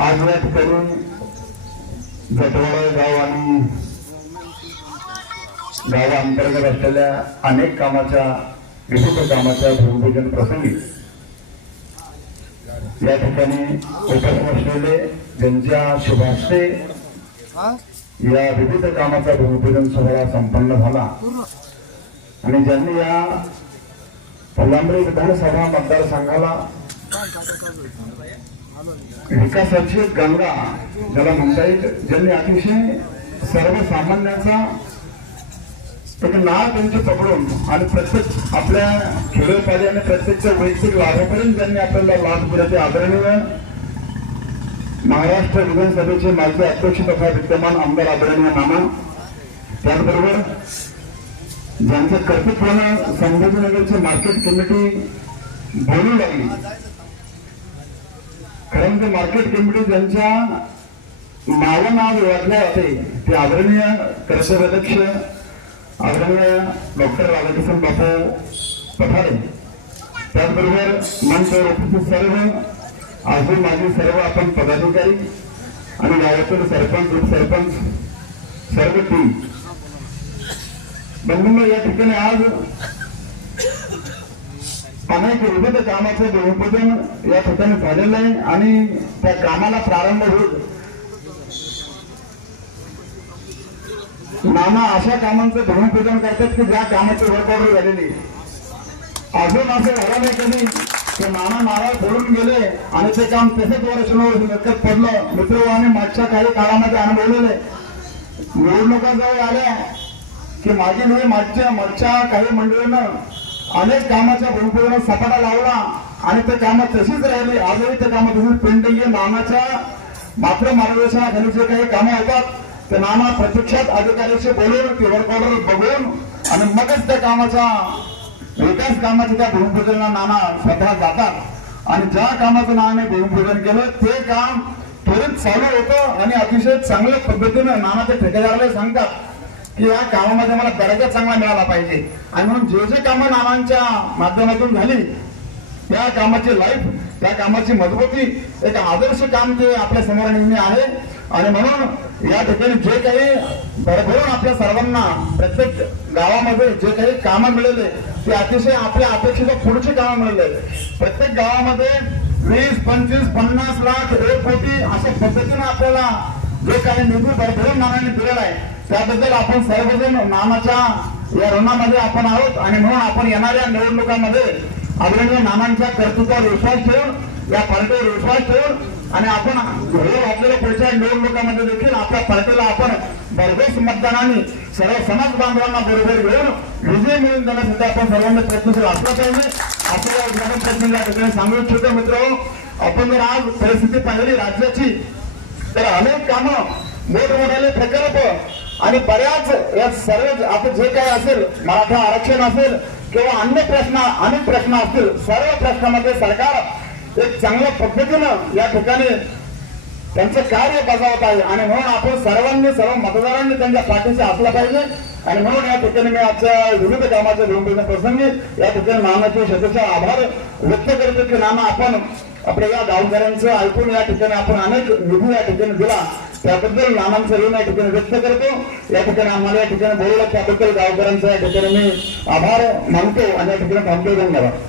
आज या ठिकाणी जटवाडा गाव आणि गावाअंतर्गत असलेल्या अनेक कामाच्या विविध कामाच्या भूमिपूजन प्रसंगी या ठिकाणी उपस्थित असलेले ज्यांच्या शुभाशे या विविध कामाचा भूमिपूजन सोहळा संपन्न झाला. आणि ज्यांनी या फुलांबरी विधानसभा मतदारसंघाला विकासाची गंगा ज्याला म्हणता येईल ज्यांनी अतिशय सर्वसामान्यांचा एक नाळ त्यांची पकडून आणि प्रत्येक आपल्या खेडोपाडी आणि प्रत्येकच्या वैयक्तिक लाभापर्यंत त्यांनी आपल्याला लाभ दिला ते आदरणीय महाराष्ट्र विधानसभेचे माजी अध्यक्ष तथा विद्यमान आमदार आदरणीय नाना त्याचबरोबर ज्यांचं कर्तृत्वानं संभाजीनगरची मार्केट कमिटी बोलू लागली कारण ते मार्केट कमिटी ज्यांच्या नावं नाव ओळखल्या जाते ते आदरणीय कर्तव्याध्यक्ष आदरणीय डॉक्टर राधाकिशन बापू पठारे. त्याचबरोबर मंचावर उपस्थित सर्व आजू माझे सर्व आपण पदाधिकारी आणि गावातील सरपंच उपसरपंच सर्व टीम बंधूंनो या ठिकाणी आज अनेक विविध कामाचं भूमिपूजन या ठिकाणी झालेलं आहे आणि त्या कामाला प्रारंभ होईल. नाना अशा कामांचं भूमिपूजन करतात की ज्या कामाची वर्कआउट झालेली अजून असं झालं कधी ते नाना नारळ फोडून गेले आणि ते काम तसेच वर्षानुवर्ष लक्षात पडलं. मित्र आणि मागच्या काही काळामध्ये अनुभवलेले निवडणुका जवळ आल्या की मागील मागच्या मागच्या काही मंडळीनं अनेक कामाच्या भूमिपूजनात सपाटा लावला आणि ते कामं तशीच राहिली. आजही त्या कामात पेंटिंग नानाच्या मात्र मार्गदर्शनाखाली जे काही कामं होतात ते नाना प्रत्यक्षात अधिकाऱ्याशी बोलून ते वर्क ऑर्डर बघून आणि मगच त्या कामाचा विकास कामाच्या त्या भूमिपूजनला नाना स्वतः जातात. आणि ज्या कामाचं नानाने भूमिपूजन केलं ते काम त्वरित चालू होतं आणि अतिशय चांगल्या पद्धतीनं नाना ते ठेकेदाराला सांगतात. या कामामध्ये मला दर्जा चांगला मिळाला पाहिजे. आणि म्हणून जे जे कामं नानांच्या माध्यमातून झाली त्या कामाची लाईफ त्या कामाची मजबूती एक आदर्श काम ते आपल्यासमोर नेहमी आहे. आणि म्हणून या ठिकाणी जे काही भरभरून आपल्या सर्वांना प्रत्येक गावामध्ये जे काही कामं मिळाले ते अतिशय आपल्या अपेक्षेच्या पुढचे कामं मिळाले. प्रत्येक गावामध्ये वीस पंचवीस पन्नास लाख एक कोटी अशा पद्धतीने आपल्याला जे काही निधी भरभरून नानाने दिलेला आहे त्याबद्दल आपण सर्वजण नानाच्या या ऋणामध्ये आपण आहोत आणि म्हणून आपण येणाऱ्या निवडणुकांमध्ये आदरणीय नानांच्या कर्तृत्वावर विश्वास ठेवून या पार्टीवर विश्वास ठेवून आणि आपण हे आपल्याला पुढच्या निवडणुकांमध्ये देखील आपल्या पार्टीला आपण भरघोस मतदानाने सर्व समाज बांधवांना बरोबर घेऊन विजय मिळवून देण्यासाठी आपण सर्वांनी प्रयत्नशील असला पाहिजे आपल्या उद्घाटन प्रसंगी या ठिकाणी सांगू इच्छितो मित्र. आपण जर आज परिस्थिती पाहिली राज्याची तर अनेक कामं मोठमोठाले प्रकल्प आणि बऱ्याच या सर्व आता जे काही असेल मराठा आरक्षण असेल किंवा अन्य प्रश्न अनेक प्रश्न असतील सर्व प्रश्नामध्ये सरकार एक चांगल्या पद्धतीनं या ठिकाणी त्यांचं कार्य बजावत आहे. आणि म्हणून आपण सर्वांनी सर्व मतदारांनी त्यांच्या पाठीशी असला पाहिजे. आणि म्हणून या ठिकाणी मी आजच्या विविध कामाच्या भूमिकेच्या प्रसंगी या ठिकाणी नानाचे शतशः आभार व्यक्त करतो की नाना आपण आपल्या या गावकऱ्यांचं ऐकून या ठिकाणी आपण अनेक निधी या ठिकाणी दिला. त्याबद्दल नानांचं ऋण या ठिकाणी व्यक्त करतो. या ठिकाणी आम्हाला या ठिकाणी बोललं त्याबद्दल गावकऱ्यांचा या ठिकाणी मी आभार मानतो आणि या ठिकाणी थांबतो धन्यवाद.